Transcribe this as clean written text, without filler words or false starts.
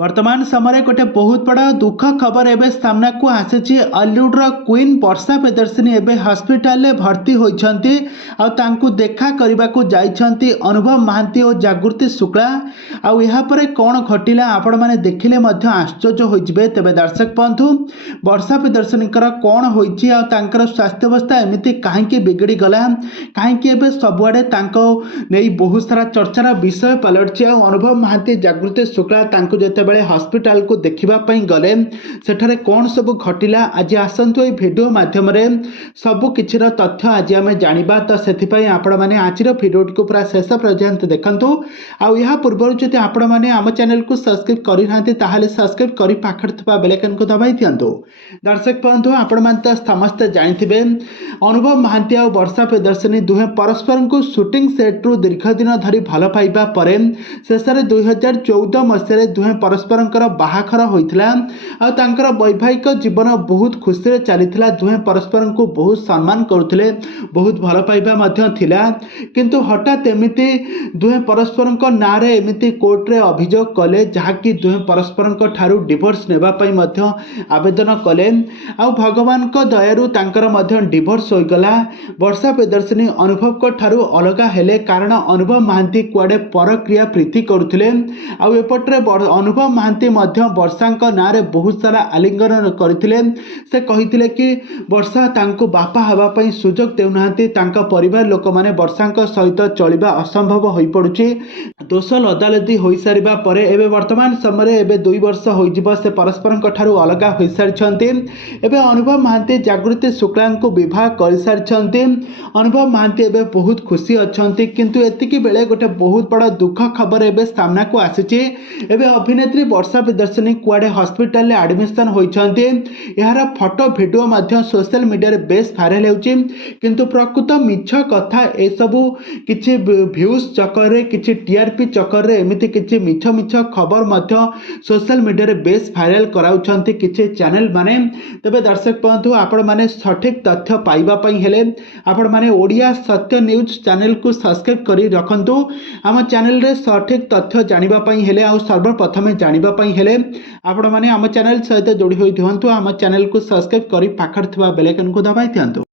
वर्तमान समय गोटे बहुत बड़ा दुख खबर एवं सामना को आसी हॉलीवुड क्वीन वर्षा प्रियदर्शिनी एवं हॉस्पिटल में भर्ती होती देखा करने को जाइछंती अनुभव महांती और जागृति शुक्ला आपर कौन घटिला आपण मैंने देखिले आश्चर्य होइजिबे। तेबे दर्शक बंधु वर्षा प्रियदर्शिनी कौन होइछि स्वास्थ्य अवस्था एमती कहीं बिगड़ी गला कहीं सबुआड़े नहीं बहुत सारा चर्चार विषय पलटि अनुभव महांती जागृति शुक्ला जितेबाला हॉस्पिटल को देखा गले सेठारे कौन सब घटिला आज आसतु ये वीडियो माध्यम सबु किछि तथ्य आज आम जाना तो से आपण मैंने आज वीडियो को पूरा शेष पर्यंत देखु आ पूर्व जब आपण मैंने आम चैनल को सब्सक्राइब करना सब्सक्राइब कर पाखे बेलैकन को दबाई दिंतु। दर्शक बंधु आपण मैंने तो समस्ते जानिथिबे अनुभव महांती और वर्षा प्रियदर्शिनी दुहे परस्पर को शूटिंग सेट्रु दीर्घ दिन धरी भल पाइबा परे शेष 2014 मसीह दुहे परस्पर बाहाघर होता और वैवाहिक जीवन बहुत खुशी चली दुहे परस्पर को बहुत सम्मान करुले बहुत भल पाइबा किंतु हठात एमती दुहे परस्पर ना एमती कोर्टे अभियोग कले जहाँकि दुहे परस्पर ठारू डिवोर्स नेबापी आवेदन कले आ भगवान दयारू डिवोर्स होगला। वर्षा प्रियदर्शिनी अनुभव को ठारू अलग हेले कारण अनुभव महांती कुआडे परक्रिया प्रीति करुले आउपटे अनुभव महांती वर्षा ना बहुत सारा आलिंगन करते से कही कि वर्षा बापा हाँपाई सुजोग देना परिवार लोक मैंने वर्षा सहित चलवा असंभव हो पड़ुछि दोष लदालदी हो सारा पर एवं वर्तमान समय एवं 2 वर्ष हो से परस्पर ठारू अलग हो सारी एवं अनुभव महांती जागृति शुक्ला को विवाह कर सारी अनुभव महांती एवं बहुत खुशी अच्छा किंतु एतिकी बेले गोटे बहुत बड़ा दुख खबर एवं सामना को आसी अभिनेत्री वर्षा प्रियदर्शिनी कुआडे हॉस्पिटल एडमिशन होती यार photo video social media base viral होची किंतु प्रकृत मिछ कथा ए सबू किछि व्यूज चक्कर किछि टीआरपी चक्कर एमिति किछि मिछ मिछ खबर सोशल मीडिया बेस भाइराल कराउछंती किछि चैनल माने। तबे दर्शक बंधु आपण माने सठिक तथ्य पाइबा पई हेले आपण माने ओडिया सत्य न्यूज चैनल को सब्सक्राइब करी रखंतु आम चैनल रे सठिक तथ्य जानिबा पई हेले आ सर्वप्रथमे जानिबा पई हेले आपण माने आम चैनल सहित जोड़ी होई दिहंतु आम चैनल को सब्सक्राइब करी पाखर थिबा बेल आइकन को दबाई दियंतु।